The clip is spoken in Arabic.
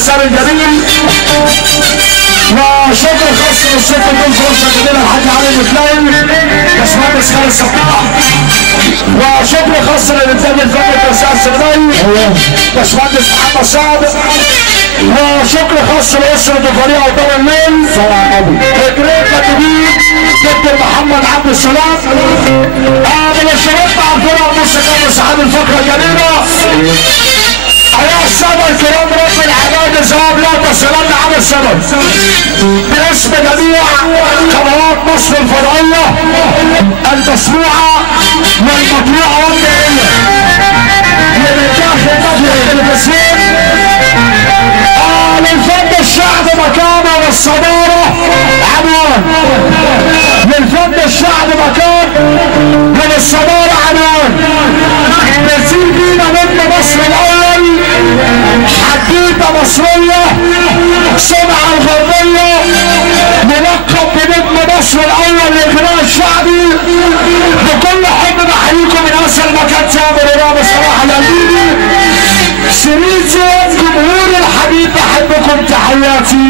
المسار الجميل. وشكر خاص للست الدين فرصه جميله الحاج علي المتلايم باشمهندس خالد صباح. وشكر خاص للانتاج الفني التوسيع السينمائي باشمهندس محمد سعد. وشكر خاص لاسره الفريق ودار الليل تجريد كاتبين دكتور محمد عبد السلام. من الشباب مع الفرقه الموسيقيه وسعاد الفقره الجميله. أيها السادة الكرام رب العباد ذهب لا تسلمنا على السبب باسم جميع قنوات مصر الفضائية المسموعة والمطلوعة والمرئية من داخل مجلس التلفزيون. للفن الشعب مكانه والصدارة عنوان. للفن الشعب مكان وللصدارة عنوان. نسيب بينا نجم مصر الأول حديثة مصرية سمعة الغربية ملقب بنجم مصر الأول للغناء الشعبي. بكل حب بحييكم من أسهل مكان تامر إمام صلاح الأميني. سريت جمهور الحبيب بحبكم تحياتي.